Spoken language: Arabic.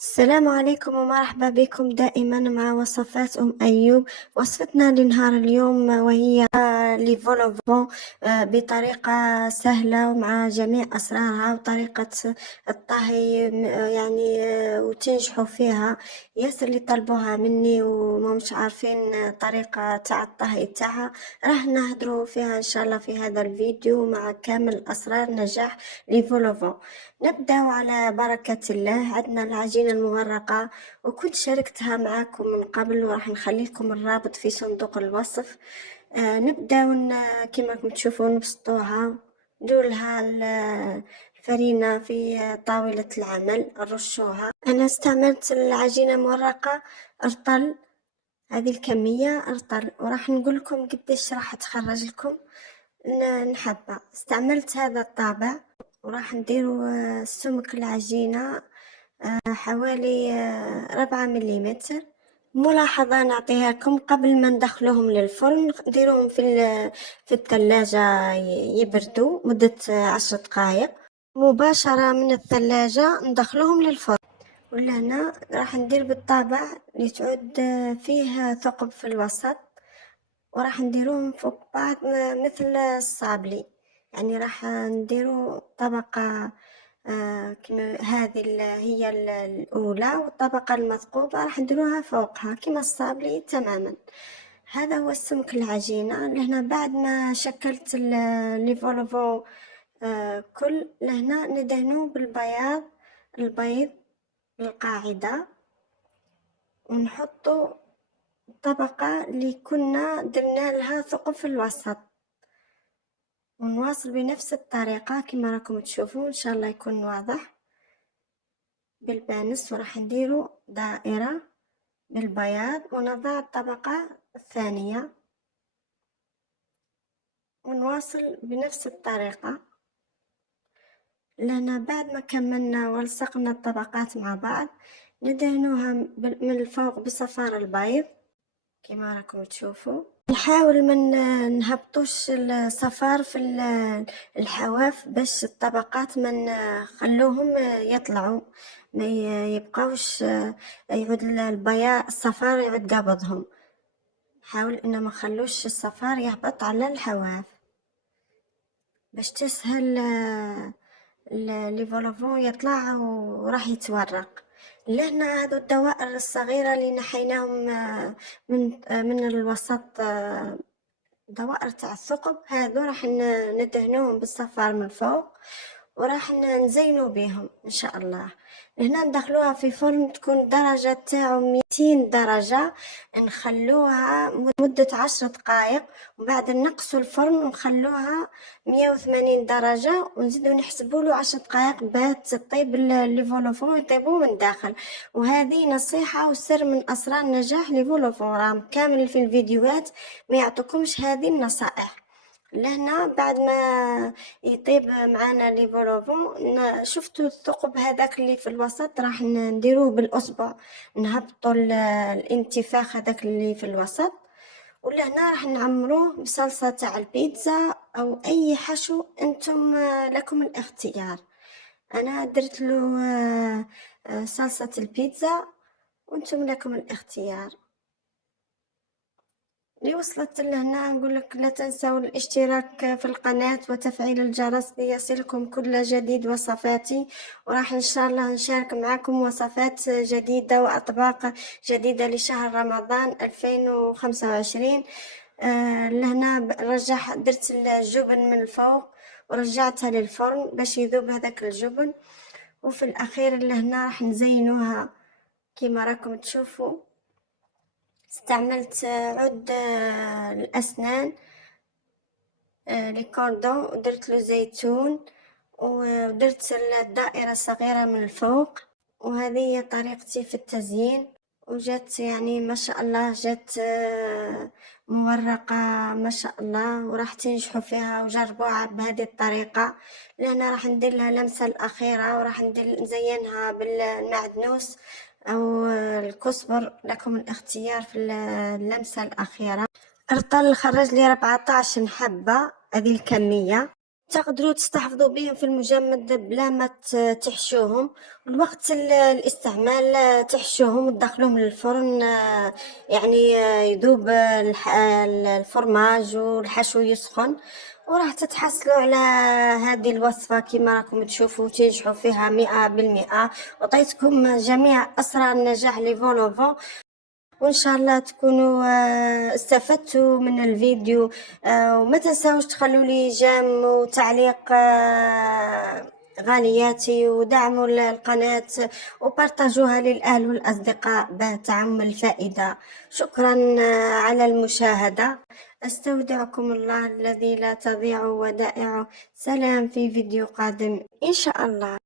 السلام عليكم ومرحبا بكم دائما مع وصفات أيوب. وصفتنا لنهار اليوم وهي لي فولوفون بطريقة سهلة ومع جميع أسرارها وطريقة الطهي يعني وتنجحوا فيها. ياسر اللي طلبوها مني ومش عارفين طريقة تاع الطهي تاعها، راح نهدروا فيها إن شاء الله في هذا الفيديو مع كامل أسرار نجاح لي فولوفون. نبدأ على بركة الله. عندنا العجينة المغرقة وكنت شاركتها معكم من قبل وراح نخلي لكم الرابط في صندوق الوصف. نبدأ كما راكم تشوفوا نبسطوها، نديروا لها الفرينة في طاولة العمل، نرشوها. أنا استعملت العجينة المغرقة أرطل، هذه الكمية أرطل، وراح نقول لكم قديش راح تخرج لكم نحبة. استعملت هذا الطابع وراح نديرو سمك العجينة حوالي 4 مليمتر. ملاحظة نعطيها لكم قبل ما ندخلهم للفرن، نديروهم في الثلاجة يبردوا مدة 10 دقائق، مباشرة من الثلاجة ندخلهم للفرن. ولهنا راح ندير بالطابع اللي تعود فيه ثقب في الوسط، وراح نديروهم فوق بعض مثل الصابلي، يعني راح نديرو طبقة كما هذه هي الأولى، والطبقة المثقوبة راح نديروها فوقها كما الصابلي تماما. هذا هو السمك العجينة. لهنا بعد ما شكلت لي فولفو كل لهنا ندهنو بالبياض، البيض القاعدة، ونحطو الطبقة اللي كنا درنا لها ثقب في الوسط، ونواصل بنفس الطريقة كما راكم تشوفوا. ان شاء الله يكون واضح بالبانس. وراح نديرو دائرة بالبياض ونضع الطبقة الثانية ونواصل بنفس الطريقة. لأن بعد ما كملنا ولصقنا الطبقات مع بعض ندهنوها من الفوق بصفار البيض كما راكم تشوفوا. نحاول من نهبطوش الصفار في الحواف باش الطبقات من خلوهم يطلعوا، ما يبقاوش يعود البياض الصفار يعود قابضهم. حاول ان ما خلوش الصفار يهبط على الحواف باش تسهل لي فولوفون يطلع وراح يتورق. لهنا هذو الدوائر الصغيرة اللي نحيناهم من الوسط، دوائر تاع الثقب، هذو راح ندهنوهم بالصفار من فوق وراح نزينو بهم ان شاء الله. هنا ندخلوها في فرن تكون درجة تاعو 200 درجة، نخلوها مدة 10 دقائق، وبعد نقصوا الفرن ونخلوها 180 درجة ونزيدو نحسبوا له 10 دقائق بات تطيب لي فولوفون يطيبوا من داخل. وهذه نصيحة وسر من أسرار نجاح لي فولوفون، راهم كامل في الفيديوهات ما يعطوكمش هذه النصائح. لهنا بعد ما يطيب معنا لي فولوفون، شفتوا الثقب هذاك اللي في الوسط راح نديروه بالاصبع، نهبطوا الانتفاخ هذاك اللي في الوسط. ولهنا راح نعمروه بصلصة تاع البيتزا او اي حشو انتم لكم الاختيار. انا درت له صلصة البيتزا وانتم لكم الاختيار. اللي وصلت لهنا نقول لك لا تنسوا الاشتراك في القناة وتفعيل الجرس ليصلكم كل جديد وصفاتي، وراح ان شاء الله نشارك معكم وصفات جديدة واطباق جديدة لشهر رمضان 2025. لهنا درت الجبن من الفوق ورجعتها للفرن باش يذوب هذاك الجبن. وفي الاخير لهنا راح نزينوها كما راكم تشوفوا. استعملت عود الأسنان لكوردون ودرت له زيتون ودرت الدائرة صغيرة من الفوق، وهذه هي طريقتي في التزيين. وجات يعني ما شاء الله جات مورقة ما شاء الله، وراح تنجحوا فيها وجربوها بهذه الطريقة. لهنا راح ندير لها لمسة الأخيرة وراح نزينها بالمعدنوس أو الكزبر، لكم الاختيار في اللمسة الأخيرة. الرطل خرج لي 14 حبة، هذه الكمية. تقدروا تستحفظوا بهم في المجمد بلا ما تحشوهم. الوقت الاستعمال تحشوهم وتدخلوهم للفرن، يعني يذوب الفرماج والحشو يسخن، وراح تتحصلوا على هذه الوصفة كما راكم تشوفوا تنجحوا فيها 100%. وعطيتكم جميع أسرار النجاح لفولوفو، وإن شاء الله تكونوا استفدتوا من الفيديو. وما تنسوش تخلوا لي جيم وتعليق غالياتي، ودعموا القناة وبارتاجوها للأهل والأصدقاء بتعم الفائدة. شكرا على المشاهدة. أستودعكم الله الذي لا تضيع ودائعه. سلام، في فيديو قادم إن شاء الله.